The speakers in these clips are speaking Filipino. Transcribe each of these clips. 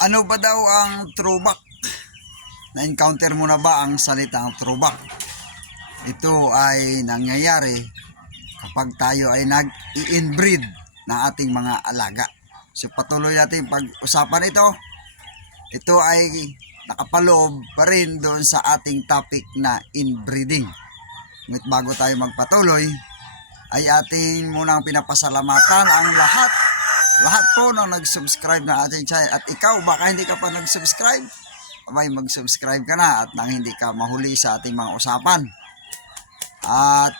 Ano ba daw ang throwback? Na-encounter mo na ba ang salitang throwback? Ito ay nangyayari kapag tayo ay nag-i-inbreed ng ating mga alaga. So patuloy natin pag-usapan ito. Ito ay nakapaloob pa rin doon sa ating topic na inbreeding. Ngunit bago tayo magpatuloy, ay ating munang pinapasalamatan ang lahat lahat po nang nag-subscribe na ating channel. At ikaw baka hindi ka pa nag-subscribe may mag-subscribe ka na at nang hindi ka mahuli sa ating mga usapan. At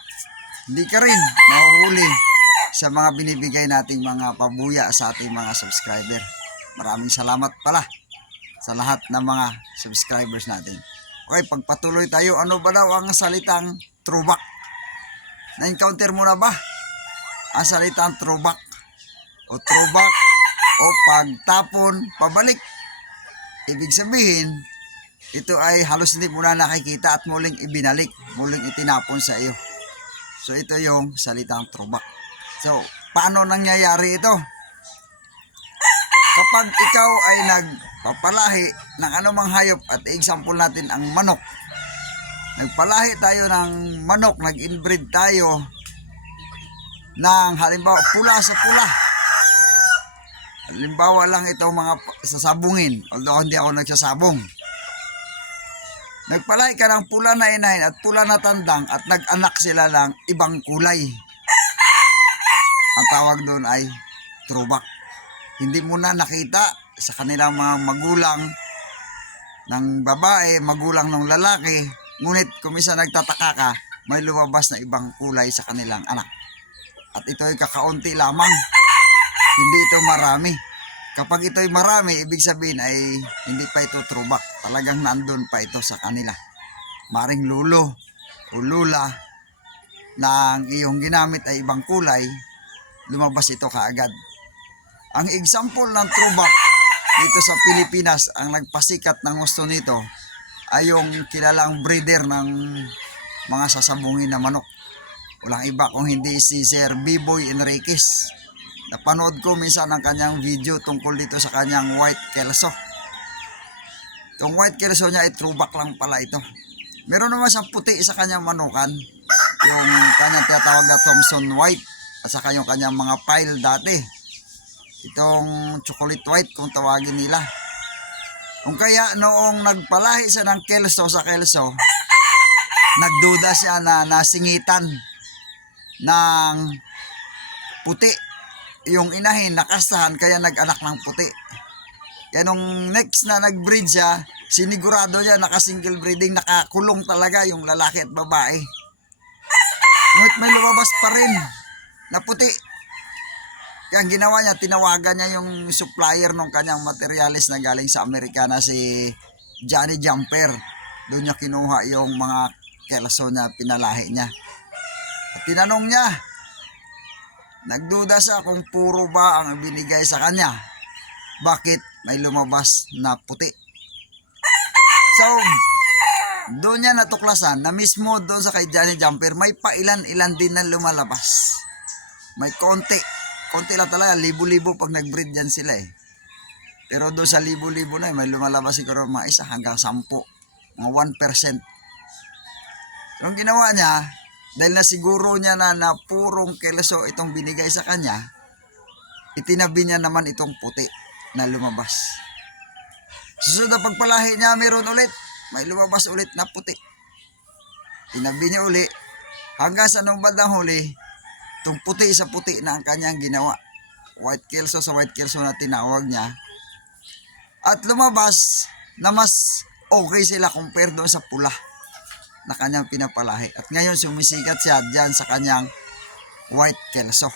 hindi ka rin mahuhuli sa mga binibigay nating mga pabuya sa ating mga subscriber. Maraming salamat pala sa lahat ng mga subscribers natin. Okay pagpatuloy tayo. Ano ba daw ang salitang throwback? Na-encounter mo na ba ang salitang throwback o throwback o pagtapon pabalik. Ibig sabihin, ito ay halos hindi mo na nakikita at muling ibinalik, muling itinapon sa iyo. So ito yung salitang throwback. So, paano nangyayari ito? Kapag ikaw ay nagpapalahi ng anumang hayop at example natin ang manok. Nagpalahi tayo ng manok, nag-inbreed tayo ng halimbawa pula sa pula. Halimbawa lang itong mga sasabungin, although hindi ako nagsasabong. Nagpalay ka ng pula na inahin at pula na tandang at nag-anak sila ng ibang kulay. Ang tawag doon ay throwback. Hindi mo na nakita sa kanilang mga magulang ng babae, magulang ng lalaki, ngunit kung minsan nagtataka ka, may lumabas na ibang kulay sa kanilang anak. At ito ay kakaunti lamang. Hindi ito marami. Kapag ito'y marami, ibig sabihin ay hindi pa ito throwback. Talagang nandun pa ito sa kanila. Maring lulo o lula na ang iyong ginamit ay ibang kulay, lumabas ito kaagad. Ang example ng throwback dito sa Pilipinas, ang nagpasikat ng gusto nito ay yung kilalang breeder ng mga sasabungin na manok. Walang iba kung hindi si Sir B-Boy Enriquez. Napanood ko minsan ang kanyang video tungkol dito sa kanyang white kelso. Yung white kelso niya ay throwback lang pala ito. Meron naman siyang puti sa kanyang manukan. Yung kanyang tinatawag na Thompson White. At saka yung kanyang mga pile dati. Itong chocolate white kung tawagin nila. Kung kaya noong nagpalahi siya ng kelso sa kelso, nagduda siya na nasingitan ng puti. Yung inahin nakastahan kaya nag-anak ng puti. Kaya nung next na nag-breed siya, sinigurado niya naka-single breeding, nakakulong talaga yung lalaki at babae. Ngunit may lumabas pa rin na puti. Kaya ang ginawa niya, tinawagan niya yung supplier ng kanyang materialis na galing sa Amerika na si Johnny Jumper. Doon niya kinuha yung mga kelso na pinalahi niya. At tinanong niya, nagduda siya kung puro ba ang binigay sa kanya. Bakit may lumabas na puti? So, doon niya natuklasan na mismo doon sa kay Johnny Jumper, may pailan-ilan din na lumalabas. May konti. Konti lang talaga, libo-libo pag nag-breed yan sila eh. Pero doon sa libo-libo na eh, may lumalabas siguro mga isa hanggang sampu. Mga 1%. Yung ginawa niya, dahil nasiguro niya na na purong kelso itong binigay sa kanya, itinabi niya naman itong puti na lumabas. Susunod na pagpalahi niya, meron ulit. May lumabas ulit na puti. Tinabi niya uli. Hanggang sa nung bandang huli, itong puti sa puti na ang kanyang ginawa. White kelso sa white kelso na tinawag niya. At lumabas na mas okay sila compare doon sa pula na kanyang pinapalahi. At ngayon sumisikat siya dyan sa kanyang white kelso.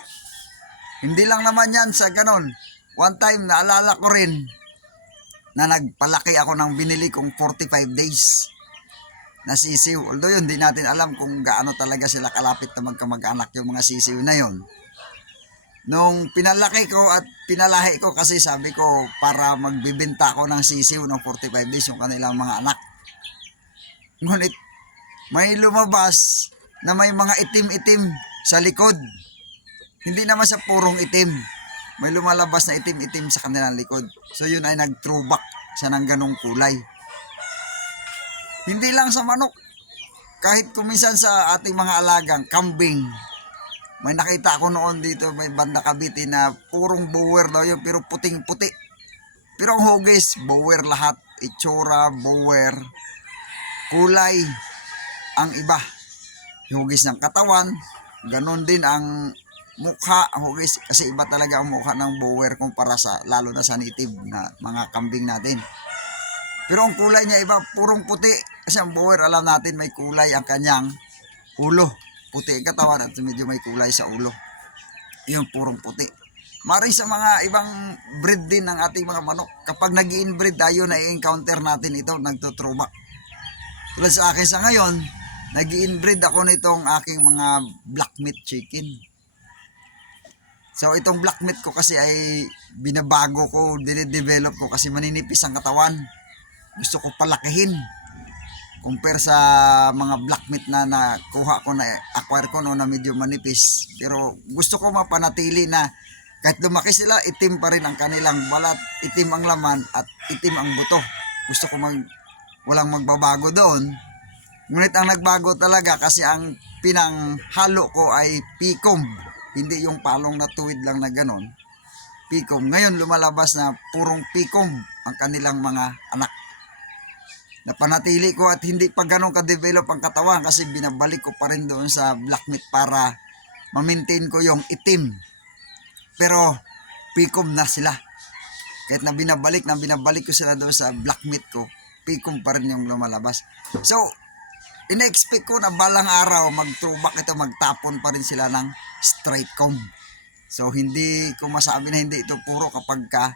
Hindi lang naman yan sa ganon. One time naalala ko rin na nagpalaki ako ng binili kong 45 days na sisiw. Although yun, di natin alam kung gaano talaga sila kalapit na magkamag-anak yung mga sisiw na yon. Nung pinalaki ko at pinalahi ko kasi sabi ko para magbibenta ako ng sisiw ng 45 days yung kanilang mga anak. Ngunit may lumabas na may mga itim-itim sa likod. Hindi naman sa purong itim. may lumalabas na itim-itim sa kanilang likod. So yun ay nag-throwback siya ng ganong kulay. Hindi lang sa manok, kahit kuminsan sa ating mga alagang kambing, may nakita ako noon dito, may banda Cavite na purong bower daw yun, pero puting-puti. Pero ang hugis, bower lahat, itsura, bower, kulay, ang iba. Hugis ng katawan, ganon din ang mukha, hugis, kasi iba talaga ang mukha ng bower kumpara sa, lalo na sa native na mga kambing natin. Pero ang kulay niya iba, purong puti. Kasi ang bower, alam natin may kulay ang kanyang ulo. Puti ang katawan at medyo may kulay sa ulo. Yung purong puti. Mari sa mga ibang breed din ng ating mga manok. Kapag nag inbreed tayo, na-encounter natin ito, nagtutrobak. Tulad sa akin sa ngayon, nag inbreed ako nitong aking mga black meat chicken. So itong black meat ko kasi ay binabago ko, dinedevelop ko kasi maninipis ang katawan. Gusto ko palakihin. Compare sa mga black meat na nakuha ko na acquire ko no na medyo manipis. Pero gusto ko mapanatili na kahit lumaki sila, itim pa rin ang kanilang balat, itim ang laman at itim ang buto. Gusto ko mag walang magbabago doon. Ngunit ang nagbago talaga kasi ang pinanghalo ko ay pikom. Hindi yung palong na tuwid lang na ganon. Pikom. Ngayon lumalabas na purong pikom ang kanilang mga anak. Napanatili ko at hindi pa ganun ka-develop ang katawan kasi binabalik ko pa rin doon sa black meat para ma-maintain ko yung itim. Pero pikom na sila. Kahit na binabalik na binabalik ko sila doon sa black meat ko, pikom pa rin yung lumalabas. So, ina-expect ko na balang araw mag-throwback ito, magtapon pa rin sila ng straight comb. So, hindi ko masabi na hindi ito puro kapag ka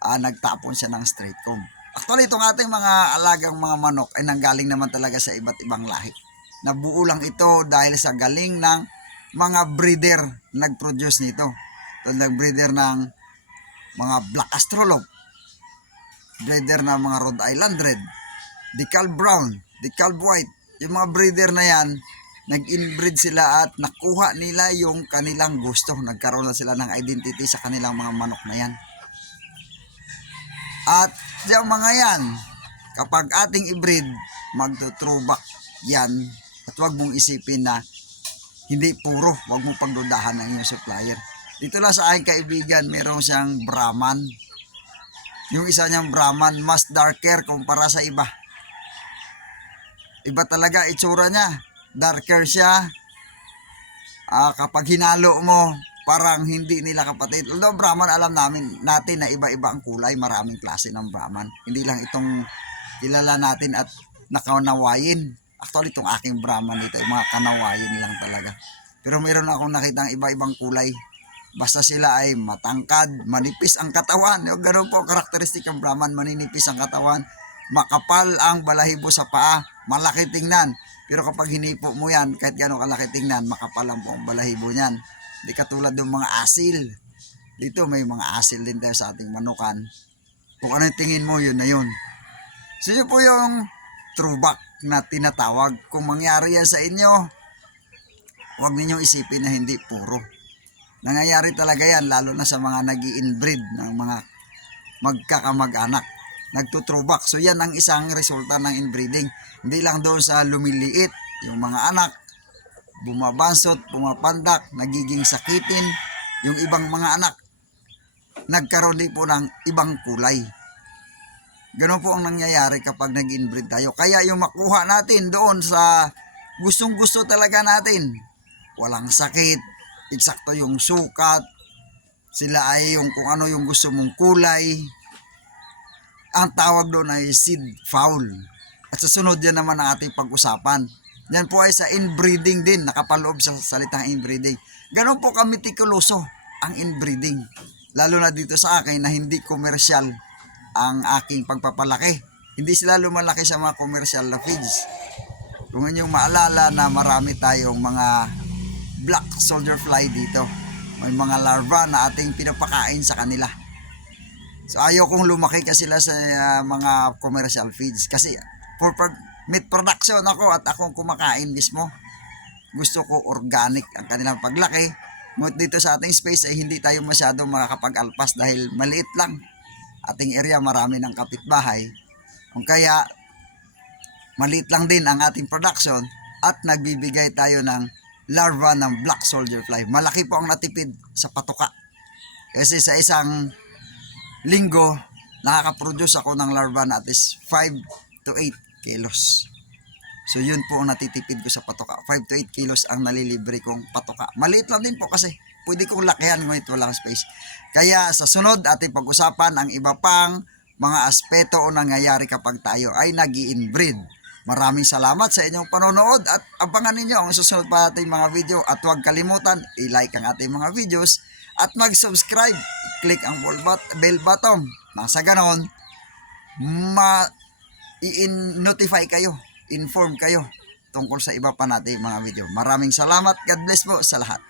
ah, nagtapon siya ng straight comb. Actually, itong ating mga alagang mga manok ay nanggaling naman talaga sa iba't ibang lahi. Nabuo lang ito dahil sa galing ng mga breeder nag-produce nito. Ito nag-breeder ng mga Black Astrolog, breeder ng mga Rhode Island Red, Decal Brown, Decal White. Yung mga breeder na yan, nag-inbreed sila at nakuha nila yung kanilang gusto. Nagkaroon na sila ng identity sa kanilang mga manok na yan. At yung mga yan, kapag ating i-breed, magto-throwback yan. At wag mong isipin na hindi puro, wag mo pagdudahan ng iyong supplier. Dito lang sa aking kaibigan, meron siyang Brahman. Yung isa niyang Brahman, mas darker kumpara sa iba. Iba talaga itsura niya. Darker siya. Ah, kapag hinalo mo, parang hindi nila kapatid. Although Brahman, alam namin natin na iba-iba ang kulay. Maraming klase ng Brahman. Hindi lang itong kilala natin at nakanawayin. Actually, itong aking Brahman dito, mga kanawayin lang talaga. Pero meron akong nakitang iba-ibang kulay. Basta sila ay matangkad, manipis ang katawan. Yung ganun po, karakteristik ng Brahman, maninipis ang katawan. Makapal ang balahibo sa paa, malaki tingnan. Pero kapag hinipo mo yan, kahit gano'ng kalaki tingnan, makapal ang ang balahibo niyan. Hindi katulad ng mga asil. Dito may mga asil din tayo sa ating manukan. Kung ano tingin mo, yun na yun. So yun po yung throwback na tinatawag. Kung mangyari yan sa inyo, huwag ninyong isipin na hindi puro. Nangyayari talaga yan, lalo na sa mga nag inbreed ng mga magkakamag-anak. Nagtutrowback. So yan ang isang resulta ng inbreeding. Hindi lang doon sa lumiliit, yung mga anak, bumabansot, pumapandak, nagiging sakitin, yung ibang mga anak, nagkaroon din po ng ibang kulay. Ganun po ang nangyayari kapag nag-inbreed tayo. Kaya yung makuha natin doon sa gustong gusto talaga natin, walang sakit, eksakto yung sukat, sila ay yung kung ano yung gusto mong kulay. Ang tawag doon ay seed foul. At sa sunod yan naman ang ating pag-usapan. Yan po ay sa inbreeding din, nakapaloob sa salitang inbreeding. Ganon po kamitikuloso ang inbreeding. Lalo na dito sa akin na hindi komersyal ang aking pagpapalaki. Hindi sila lumalaki sa mga komersyal na feeds. Kung inyong maalala na marami tayong mga black soldier fly dito. May mga larva na ating pinapakain sa kanila. So ayaw kong lumaki kasi sila sa uh, mga commercial feeds kasi for meat production ako at akong kumakain mismo. Gusto ko organic ang kanilang paglaki. Ngunit dito sa ating space ay hindi tayo masyado makakapag-alpas dahil maliit lang. Ating area marami ng kapitbahay. Kung kaya maliit lang din ang ating production at nagbibigay tayo ng larva ng black soldier fly. Malaki po ang natipid sa patuka. Kasi sa isang linggo, nakaka-produce ako ng larva na at least 5 to 8 kilos. So yun po ang natitipid ko sa patoka. 5 to 8 kilos ang nalilibre kong patoka. Maliit lang din po kasi pwede kong lakihan ngunit wala akong space. Kaya sa sunod ating pag-usapan ang iba pang mga aspeto o nangyayari kapag tayo ay nag inbreed Maraming salamat sa inyong panonood at abangan ninyo ang susunod pa ating mga video at huwag kalimutan i-like ang ating mga videos at mag-subscribe. Click ang bell but- bell button. Nang sa ganon, ma i-notify kayo, inform kayo tungkol sa iba pa nating mga video. Maraming salamat. God bless po sa lahat.